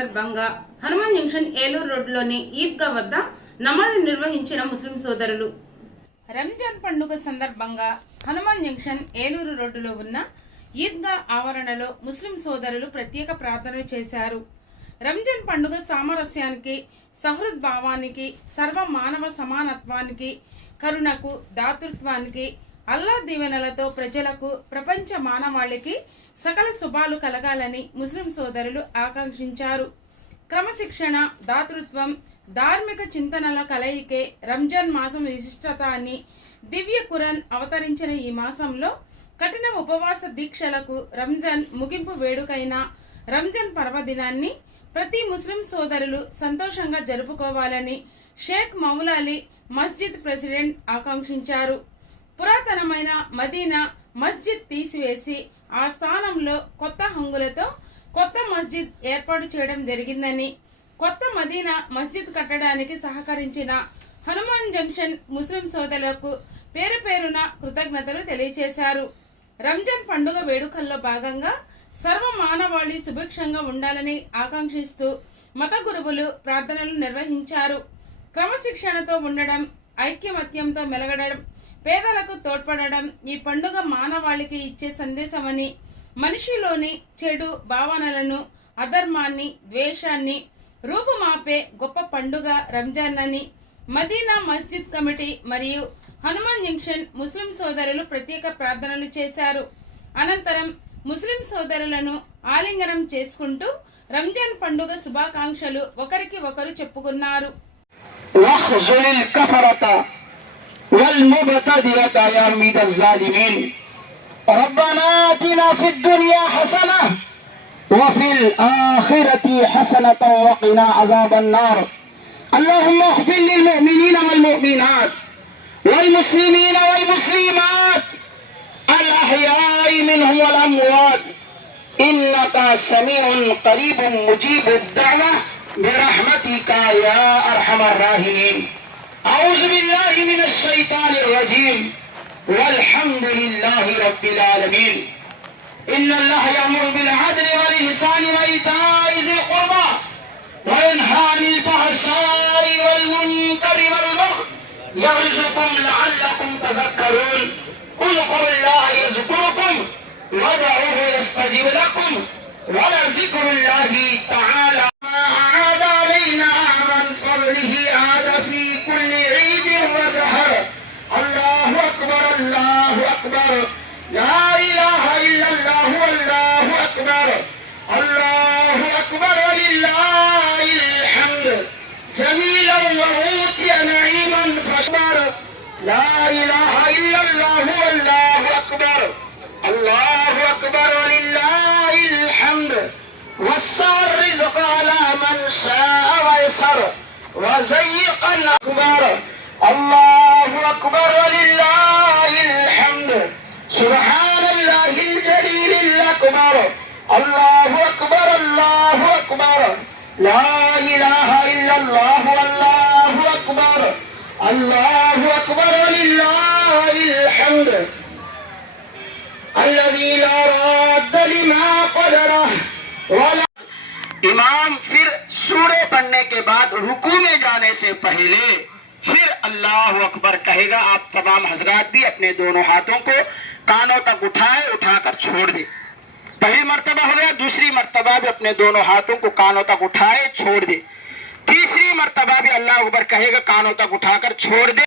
సందర్భంగా హనుమాన్ జంక్షన్ ఏలూరు రోడ్డులోని ఈద్గా వద్ద నమాజ్ నిర్వహించిన ముస్లిం సోదరులు. రంజాన్ పండుగ సందర్భంగా హనుమాన్ జంక్షన్ ఏలూరు రోడ్డులో ఉన్న ఈద్గా ఆవరణలో ముస్లిం సోదరులు ప్రత్యేక ప్రార్థనలు చేశారు. రంజాన్ పండుగ సామరస్యానికి, సహృద్భావానికి, సర్వ మానవ సమానత్వానికి, కరుణకు, దాతృత్వానికి, అల్లా దీవెనలతో ప్రజలకు, ప్రపంచ మానవాళికి సకల శుభాలు కలగాలని ముస్లిం సోదరులు ఆకాంక్షించారు. క్రమశిక్షణ, దాతృత్వం, ధార్మిక చింతనల కలయికే రంజాన్ మాసం విశిష్టత అని దివ్య ఖురాన్ అవతరించిన ఈ మాసంలో కఠిన ఉపవాస దీక్షలకు రంజాన్ ముగింపు వేడుకైన రంజాన్ పర్వదినాన్ని ప్రతి ముస్లిం సోదరులు సంతోషంగా జరుపుకోవాలని షేక్ మౌలాలి మస్జిద్ ప్రెసిడెంట్ ఆకాంక్షించారు. పురాతనమైన మదీనా మస్జిద్ తీసివేసి ఆ స్థానంలో కొత్త హంగులతో కొత్త మస్జిద్ ఏర్పాటు చేయడం జరిగిందని, కొత్త మదీనా మస్జిద్ కట్టడానికి సహకరించిన హనుమాన్ జంక్షన్ ముస్లిం సోదరులకు పేరు పేరున కృతజ్ఞతలు తెలియజేశారు. రంజాన్ పండుగ వేడుకల్లో భాగంగా సర్వ మానవాళి సుభిక్షంగా ఉండాలని ఆకాంక్షిస్తూ మత గురువులు ప్రార్థనలు నిర్వహించారు. క్రమశిక్షణతో ఉండడం, ఐక్యమత్యంతో మెలగడం, పేదలకు తోడ్పడడం ఈ పండుగ మానవాళికి ఇచ్చే సందేశమని, మనిషిలోని చెడు భావనలను, అధర్మాన్ని, ద్వేషాన్ని రూపుమాపే గొప్ప పండుగ రంజాన్ అని మదీనా మస్జిద్ కమిటీ మరియు హనుమాన్ జంక్షన్ ముస్లిం సోదరులు ప్రత్యేక ప్రార్థనలు చేశారు. అనంతరం ముస్లిం సోదరులను ఆలింగనం చేసుకుంటూ రంజాన్ పండుగ శుభాకాంక్షలు ఒకరికి ఒకరు చెప్పుకున్నారు. والمبتدئة يا أميد الظالمين ربنا آتنا في الدنيا حسنة وفي الآخرة حسنة وقنا عذاب النار اللهم اغفر للمؤمنين والمؤمنات والمسلمين والمسلمات الأحياء منهم والأموات إنك سميع قريب مجيب الدعوة برحمتك يا أرحم الراحمين. أعوذ بالله من الشيطان الرجيم والحمد لله رب العالمين. إن الله يأمر بالعدل والإحسان وإيتاء ذي القربى وينهى عن الفحشاء والمنكر والبغي يعظكم لعلكم تذكرون. اذكروا الله يذكركم وادعوه يستجب لكم ولذكر الله تعالى ما أعاد علينا من فضله عاد في كل عيد وسحر. الله أكبر الله أكبر لا إله إلا الله والله أكبر الله أكبر ولله الحمد جميلا وأوتي نعيما فشكر. لا إله إلا الله والله أكبر الله أكبر ولله الحمد وسع الرزق على من شاء ويسر وزيقا أكبر الله أكبر ولله الحمد سبحان الله الجليل الأكبر الله أكبر الله أكبر لا إله إلا الله والله أكبر الله أكبر ولله الحمد الذي لا راد لما قدره ولا. इमाम फिर सूरे पढ़ने के बाद रुकू में जाने से पहले फिर अल्लाह अकबर कहेगा. आप तमाम हजरात भी अपने दोनों हाथों को कानों तक उठाए, उठाकर छोड़ दे. पहली मर्तबा हो गया, दूसरी मर्तबा भी अपने दोनों हाथों को कानों तक उठाए छोड़ दे. तीसरी मर्तबा भी अल्लाह अकबर कहेगा, कानों तक उठाकर छोड़ दे.